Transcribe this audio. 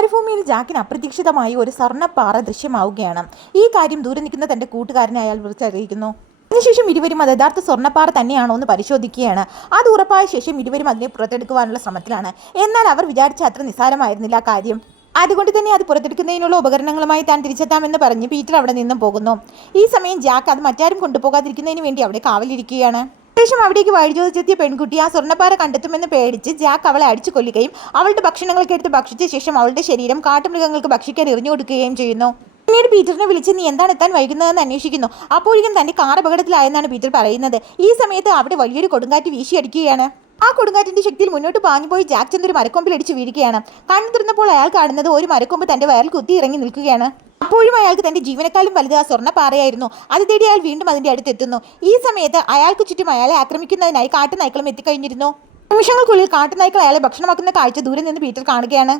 മരുഭൂമിയിൽ ജാക്കിന് അപ്രതീക്ഷിതമായി ഒരു സ്വർണപ്പാറ ദൃശ്യമാവുകയാണ്. ഈ കാര്യം ദൂരെ നിൽക്കുന്ന തന്റെ കൂട്ടുകാരനെ അയാൾ വിളിച്ചറിയിക്കുന്നു. അതിനുശേഷം ഇരുവരും അത് യഥാർത്ഥ സ്വർണപ്പാറ തന്നെയാണോ എന്ന് പരിശോധിക്കുകയാണ്. അത് ഉറപ്പായ ശേഷം ഇരുവരും അതിനെ പുറത്തെടുക്കുവാനുള്ള ശ്രമത്തിലാണ്. എന്നാൽ അവർ വിചാരിച്ച അത്ര നിസ്സാരമായിരുന്നില്ല കാര്യം. അതുകൊണ്ട് തന്നെ അത് പുറത്തെടുക്കുന്നതിനുള്ള ഉപകരണങ്ങളുമായി താൻ തിരിച്ചെത്താമെന്ന് പറഞ്ഞ് പീറ്റർ അവിടെ നിന്നും പോകുന്നു. ഈ സമയം ജാക്ക് അത് മറ്റാരും കൊണ്ടുപോകാതിരിക്കുന്നതിന് വേണ്ടി അവിടെ കാവലിരിക്കുകയാണ്. ശേഷം അവിടേക്ക് വഴി ചോദിച്ചെത്തിയ പെൺകുട്ടി ആ സ്വർണപ്പാറ കണ്ടെത്തുമെന്ന് പേടിച്ച് ജാക്ക് അവളെ അടിച്ചു കൊല്ലുകയും അവളുടെ ഭക്ഷണങ്ങൾക്ക് എടുത്ത് ഭക്ഷിച്ച ശേഷം അവളുടെ ശരീരം കാട്ടുമൃഗങ്ങൾക്ക് ഭക്ഷിക്കാൻ എറിഞ്ഞു കൊടുക്കുകയും ചെയ്യുന്നു. പിന്നീട് പീറ്ററിനെ വിളിച്ച് നീ എന്താണ് എത്താൻ വൈകുന്നതെന്ന് അന്വേഷിക്കുന്നു? അപ്പോഴേക്കും തന്റെ കാർ അപകടത്തിലായെന്നാണ് പീറ്റർ പറയുന്നത്. ഈ സമയത്ത് അവിടെ വലിയൊരു കൊടുങ്കാറ്റ് വീശിയടിക്കുകയാണ് ആ കൊടുങ്കാറ്റിന്റെ ശക്തിയിൽ മുന്നോട്ട് പാഞ്ഞുപോയി ജാക്ക് ചെന്നൊരു മരക്കൊമ്പിൽ അടിച്ച് വീഴുകയാണ്. കണ്ണു തുറന്നപ്പോൾ അയാൾ കാണുന്നത് ഒരു മരക്കൊമ്പ് തന്റെ വയറിൽ കുത്തി ഇറങ്ങി നിൽക്കുകയാണ്. അപ്പോഴും അയാൾക്ക് തന്റെ ജീവനക്കാലും വലുത് ആ സ്വർണ പാറയായിരുന്നു അത് തേടി അയാൾ വീണ്ടും അതിന്റെ അടുത്തെത്തുന്നു. ഈ സമയത്ത് അയാൾക്ക് ചുറ്റും അയാളെ ആക്രമിക്കുന്നതിനായി കാട്ടുനായ്ക്കളും എത്തിക്കഴിഞ്ഞിരുന്നു. നിമിഷങ്ങൾക്കുള്ളിൽ കാട്ടുനായ്ക്കൾ അയാളെ ഭക്ഷണമാക്കുന്ന കാഴ്ച ദൂരെ നിന്ന് പീറ്റർ കാണുകയാണ്.